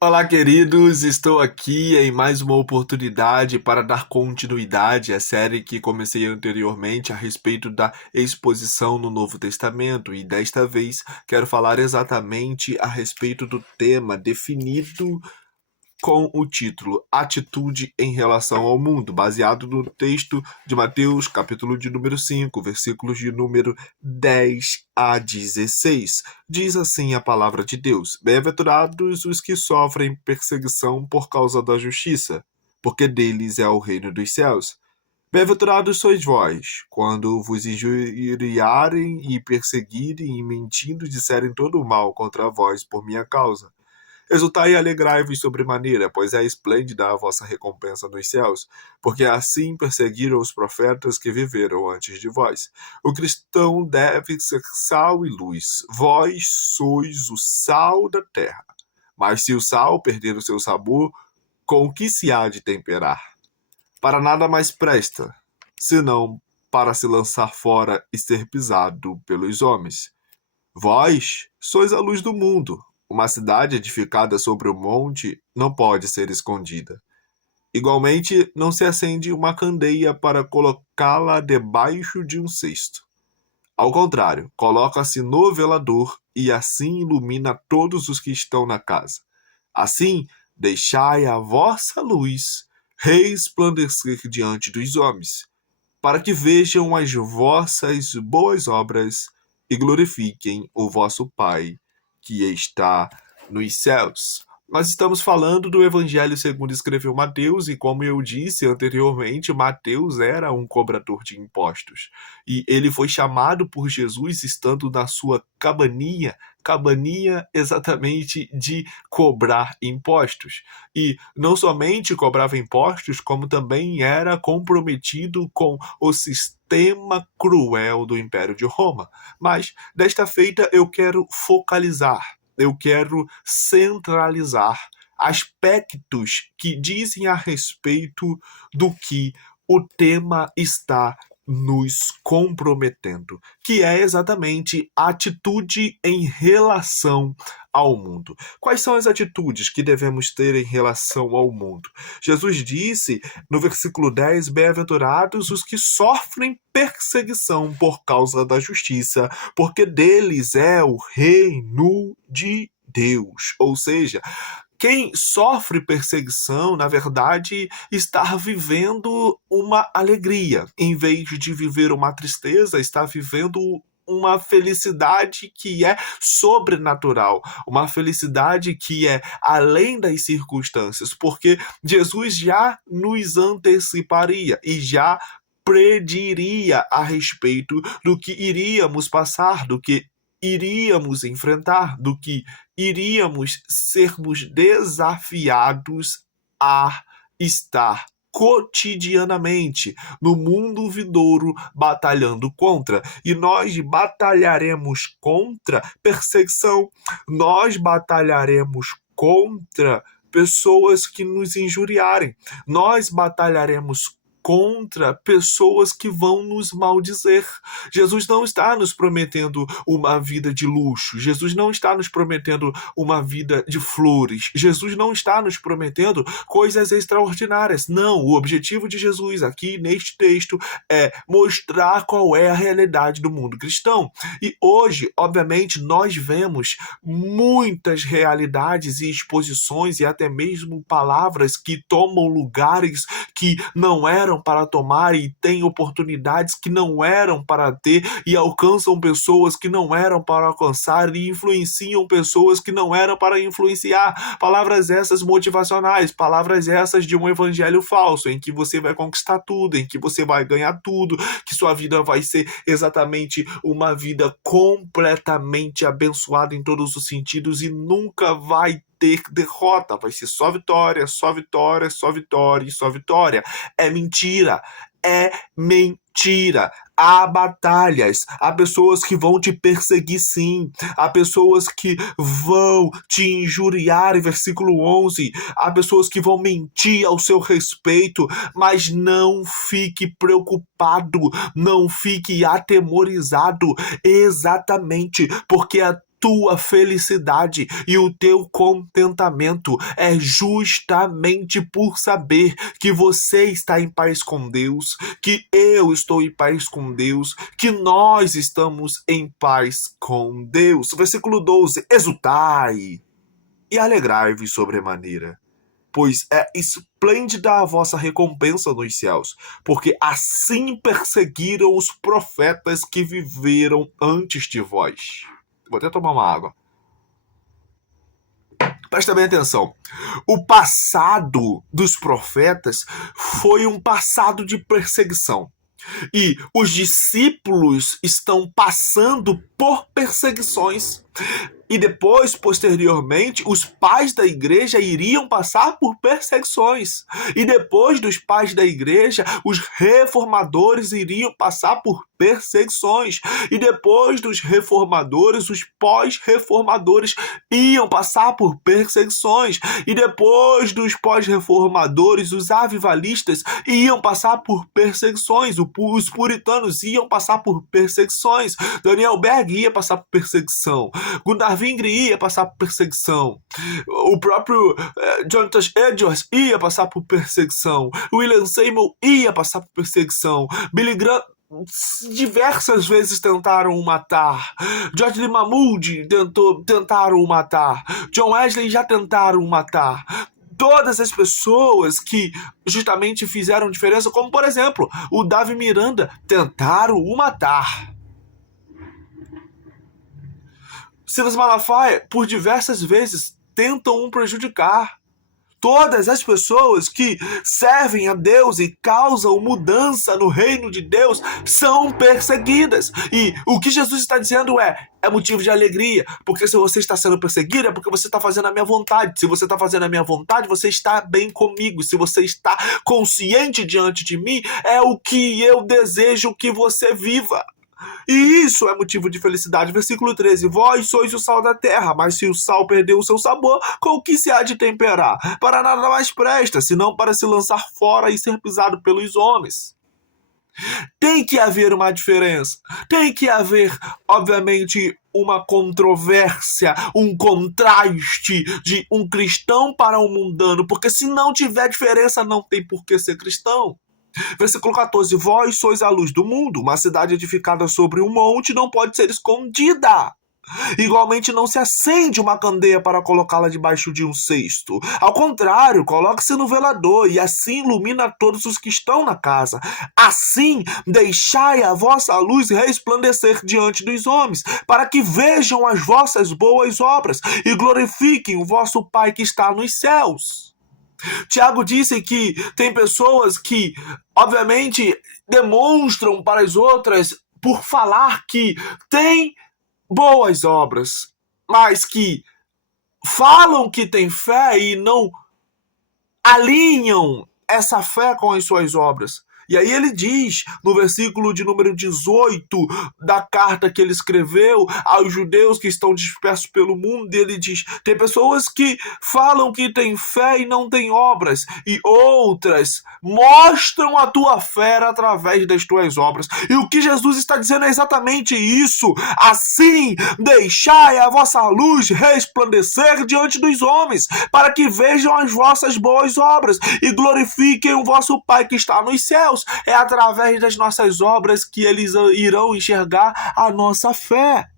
Olá, queridos! Estou aqui em mais uma oportunidade para dar continuidade à série que comecei anteriormente a respeito da exposição no Novo Testamento, e desta vez quero falar exatamente a respeito do tema definido com o título Atitude em relação ao mundo, baseado no texto de Mateus, capítulo de número 5, versículos de número 10 a 16. Diz assim a palavra de Deus: Bem-aventurados os que sofrem perseguição por causa da justiça, porque deles é o reino dos céus. Bem-aventurados sois vós, quando vos injuriarem e perseguirem e mentindo disserem todo o mal contra vós por minha causa. Exultai e alegrai-vos sobremaneira, pois é esplêndida a vossa recompensa nos céus, porque assim perseguiram os profetas que viveram antes de vós. O cristão deve ser sal e luz. Vós sois o sal da terra. Mas se o sal perder o seu sabor, com o que se há de temperar? Para nada mais presta, senão para se lançar fora e ser pisado pelos homens. Vós sois a luz do mundo. Uma cidade edificada sobre o monte não pode ser escondida. Igualmente, não se acende uma candeia para colocá-la debaixo de um cesto. Ao contrário, coloca-se no velador e assim ilumina todos os que estão na casa. Assim, deixai a vossa luz resplandecer diante dos homens, para que vejam as vossas boas obras e glorifiquem o vosso Pai que está nos céus. Nós estamos falando do Evangelho segundo escreveu Mateus, e como eu disse anteriormente, Mateus era um cobrador de impostos. E ele foi chamado por Jesus estando na sua cabaninha exatamente de cobrar impostos. E não somente cobrava impostos, como também era comprometido com o sistema cruel do Império de Roma. Mas, desta feita, eu quero focalizar, eu quero centralizar aspectos que dizem a respeito do que o tema está nos comprometendo, que é exatamente a atitude em relação ao mundo. Quais são as atitudes que devemos ter em relação ao mundo? Jesus disse no versículo 10: Bem-aventurados os que sofrem perseguição por causa da justiça, porque deles é o reino de Deus. Ou seja, quem sofre perseguição, na verdade, está vivendo uma alegria. Em vez de viver uma tristeza, está vivendo uma felicidade que é sobrenatural, uma felicidade que é além das circunstâncias, porque Jesus já nos anteciparia e já prediria a respeito do que iríamos passar, do que iríamos enfrentar, do que iríamos sermos desafiados a estar cotidianamente no mundo vindouro batalhando contra. E nós batalharemos contra perseguição, nós batalharemos contra pessoas que nos injuriarem, nós batalharemos contra pessoas que vão nos maldizer. Jesus não está nos prometendo uma vida de luxo. Jesus não está nos prometendo uma vida de flores. Jesus não está nos prometendo coisas extraordinárias. Não, o objetivo de Jesus aqui neste texto é mostrar qual é a realidade do mundo cristão. E hoje, obviamente, nós vemos muitas realidades e exposições e até mesmo palavras que tomam lugares que não eram para tomar e têm oportunidades que não eram para ter e alcançam pessoas que não eram para alcançar e influenciam pessoas que não eram para influenciar. Palavras essas motivacionais, palavras essas de um evangelho falso, em que você vai conquistar tudo, em que você vai ganhar tudo, que sua vida vai ser exatamente uma vida completamente abençoada em todos os sentidos e nunca vai ter derrota, vai ser só vitória, só vitória, só vitória e só vitória. É mentira, é mentira. Há batalhas, há pessoas que vão te perseguir sim, há pessoas que vão te injuriar, em versículo 11, há pessoas que vão mentir ao seu respeito, mas não fique preocupado, não fique atemorizado, exatamente porque a tua felicidade e o teu contentamento é justamente por saber que você está em paz com Deus, que eu estou em paz com Deus, que nós estamos em paz com Deus. Versículo 12: exultai e alegrai-vos sobremaneira, pois é esplêndida a vossa recompensa nos céus, porque assim perseguiram os profetas que viveram antes de vós. Vou até tomar uma água. Presta bem atenção. O passado dos profetas foi um passado de perseguição. E os discípulos estão passando por perseguições. E depois, posteriormente, os pais da igreja iriam passar por perseguições. E depois dos pais da igreja, os reformadores iriam passar por perseguições. E depois dos reformadores, os pós-reformadores iam passar por perseguições. E depois dos pós-reformadores, os avivalistas iam passar por perseguições. Os puritanos iam passar por perseguições. Daniel Berg ia passar por perseguição. Gunnar Vingre ia passar por perseguição. O próprio Jonathan Edwards ia passar por perseguição. William Seymour ia passar por perseguição. Billy Graham diversas vezes tentaram o matar. George Lee Mahmood tentaram o matar. John Wesley já tentaram o matar. Todas as pessoas que justamente fizeram diferença, como por exemplo, o Davi Miranda, tentaram o matar. Silas Malafaia, por diversas vezes, tentam o prejudicar. Todas as pessoas que servem a Deus e causam mudança no reino de Deus são perseguidas. E o que Jesus está dizendo é motivo de alegria, porque se você está sendo perseguido é porque você está fazendo a minha vontade. Se você está fazendo a minha vontade, você está bem comigo. Se você está consciente diante de mim, é o que eu desejo que você viva. E isso é motivo de felicidade. Versículo 13: vós sois o sal da terra, mas se o sal perdeu o seu sabor, com o que se há de temperar? Para nada mais presta, senão para se lançar fora e ser pisado pelos homens. Tem que haver uma diferença. Tem que haver, obviamente, uma controvérsia, um contraste de um cristão para um mundano, porque se não tiver diferença, não tem por que ser cristão. Versículo 14: vós sois a luz do mundo, uma cidade edificada sobre um monte não pode ser escondida. Igualmente não se acende uma candeia para colocá-la debaixo de um cesto. Ao contrário, coloque-se no velador e assim ilumina todos os que estão na casa. Assim deixai a vossa luz resplandecer diante dos homens, para que vejam as vossas boas obras e glorifiquem o vosso Pai que está nos céus. Tiago disse que tem pessoas que, obviamente, demonstram para as outras por falar que têm boas obras, mas que falam que têm fé e não alinham essa fé com as suas obras. E aí ele diz, no versículo de número 18 da carta que ele escreveu aos judeus que estão dispersos pelo mundo, ele diz, tem pessoas que falam que têm fé e não têm obras, e outras mostram a tua fé através das tuas obras. E o que Jesus está dizendo é exatamente isso. Assim, deixai a vossa luz resplandecer diante dos homens, para que vejam as vossas boas obras e glorifiquem o vosso Pai que está nos céus. É através das nossas obras que eles irão enxergar a nossa fé.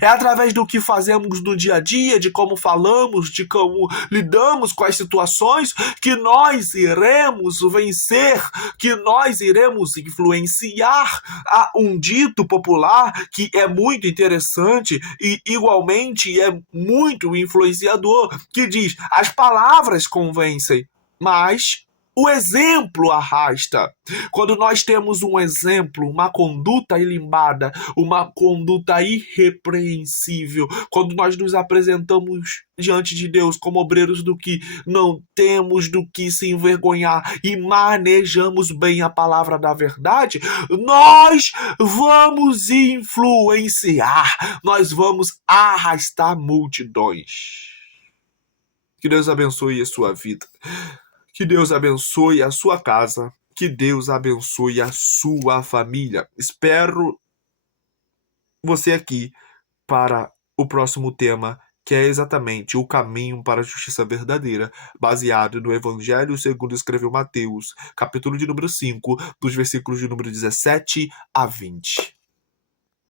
É através do que fazemos no dia a dia, de como falamos, de como lidamos com as situações, que nós iremos vencer, que nós iremos influenciar. Há um dito popular que é muito interessante e igualmente é muito influenciador, que diz, as palavras convencem, mas o exemplo arrasta. Quando nós temos um exemplo, uma conduta ilibada, uma conduta irrepreensível, quando nós nos apresentamos diante de Deus como obreiros do que não temos do que se envergonhar e manejamos bem a palavra da verdade, nós vamos influenciar, nós vamos arrastar multidões. Que Deus abençoe a sua vida. Que Deus abençoe a sua casa. Que Deus abençoe a sua família. Espero você aqui para o próximo tema, que é exatamente o caminho para a justiça verdadeira, baseado no Evangelho segundo escreveu Mateus, capítulo de número 5, dos versículos de número 17 a 20.